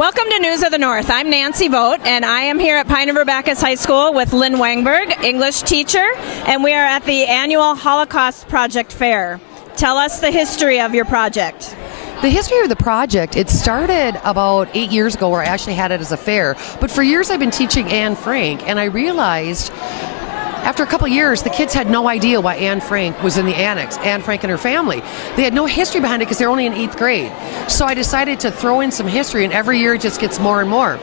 Welcome to News of the North. I'm Nancy Vogt, and I am here at River-Backus High School with Lynn Wangberg, English teacher, and we are at the annual Holocaust Project Fair. Tell us the history of your project. The history of the project, it started about 8 years ago where I actually had it as a fair. But for years I've been teaching Anne Frank, and I realized after a couple of years, the kids had no idea why Anne Frank was in the annex, Anne Frank and her family. They had no history behind it because they're only in 8th grade. So I decided to throw in some history, and every year it just gets more and more.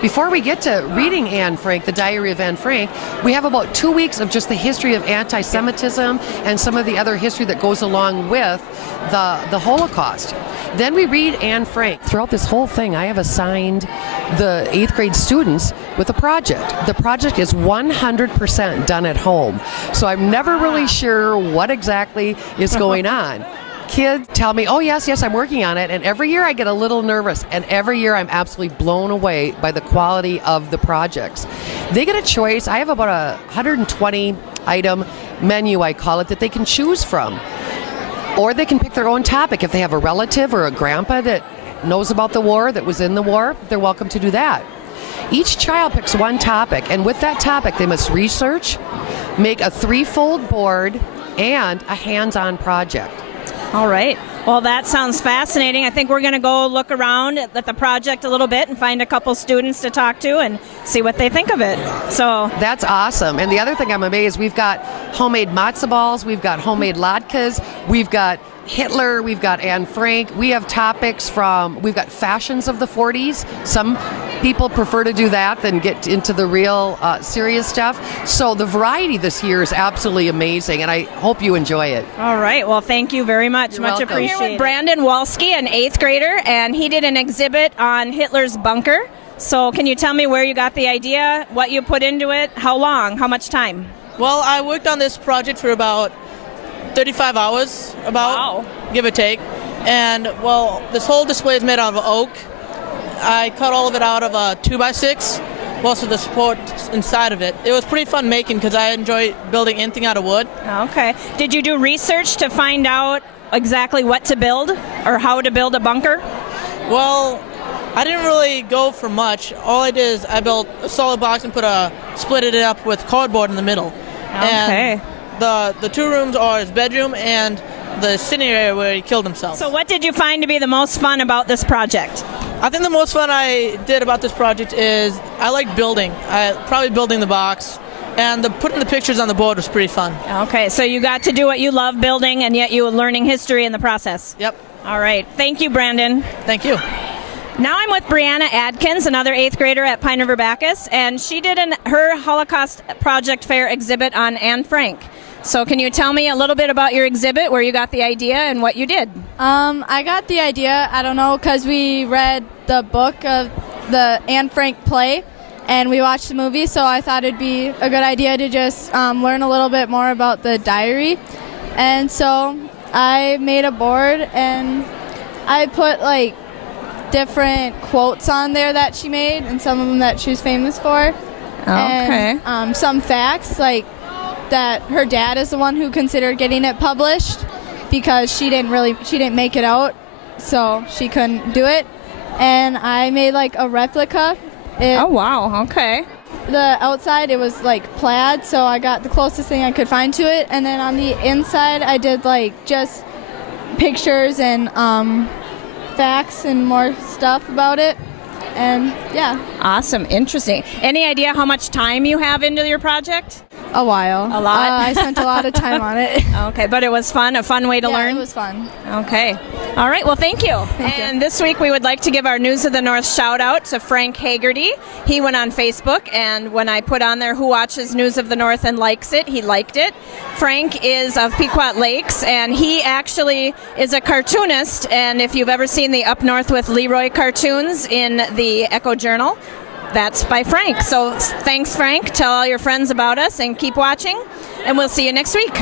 Before we get to reading Anne Frank, the Diary of Anne Frank, we have about 2 weeks of just the history of anti-Semitism and some of the other history that goes along with the Holocaust. Then we read Anne Frank. Throughout this whole thing, I have assigned the 8th grade students with a project. The project is 100% done at home, so I'm never really sure what exactly is going on. Kids tell me, oh yes, I'm working on it, and every year I get a little nervous, and every year I'm absolutely blown away by the quality of the projects. They get a choice. I have about a 120 item menu, I call it, that they can choose from. Or they can pick their own topic. If they have a relative or a grandpa that knows about the war, that was in the war, they're welcome to do that. Each child picks one topic, and with that topic they must research, make a 3-fold board, and a hands-on project. All right. Well, that sounds fascinating. I think we're going to go look around at the project a little bit and find a couple students to talk to and see what they think of it. So that's awesome. And the other thing I'm amazed, we've got homemade matzo balls, we've got homemade latkes, we've got Hitler, we've got Anne Frank. We have topics we've got fashions of the 40s. Some people prefer to do that than get into the real serious stuff. So the variety this year is absolutely amazing, and I hope you enjoy it. All right. Well, thank you very much. You're much welcome. appreciated. Here with Brandon Wolske, an 8th grader, and he did an exhibit on Hitler's bunker. So can you tell me where you got the idea, what you put into it, how long, how much time? Well, I worked on this project for about 35 hours, Wow. Give or take. And, well, this whole display is made out of oak. I cut all of it out of a 2x6, most of the support inside of it. It was pretty fun making because I enjoy building anything out of wood. Okay. Did you do research to find out exactly what to build or how to build a bunker? Well, I didn't really go for much. All I did is I built a solid box and split it up with cardboard in the middle. Okay. And the 2 rooms are his bedroom and the sitting area where he killed himself. So what did you find to be the most fun about this project? I think the most fun I did about this project is I like building. Probably building the box, and putting the pictures on the board was pretty fun. Okay, so you got to do what you love building, and yet you were learning history in the process. Yep. All right. Thank you, Brandon. Thank you. Now I'm with Brianna Adkins, another 8th grader at River-Backus, and she did her Holocaust Project Fair exhibit on Anne Frank. So can you tell me a little bit about your exhibit, where you got the idea and what you did? I got the idea, I don't know, because we read the book of the Anne Frank play and we watched the movie, so I thought it'd be a good idea to just learn a little bit more about the diary. And so I made a board and I put like different quotes on there that she made and some of them that she was famous for. Okay. And some facts, like that her dad is the one who considered getting it published because she didn't make it out, so she couldn't do it. And I made like a replica. Oh wow, okay. The outside it was like plaid, so I got the closest thing I could find to it, and then on the inside I did like just pictures and facts and more stuff about it. And yeah. Awesome, interesting. Any idea how much time you have into your project? A while. A lot? I spent a lot of time on it. Okay, but it was fun, a fun way to learn? Yeah, it was fun. Okay. All right, well, thank you. And this week we would like to give our News of the North shout out to Frank Haggerty. He went on Facebook, and when I put on there who watches News of the North and likes it, he liked it. Frank is of Pequot Lakes, and he actually is a cartoonist, and if you've ever seen the Up North with Leroy cartoons in the Echo Journal, that's by Frank. So thanks, Frank. Tell all your friends about us and keep watching, and we'll see you next week.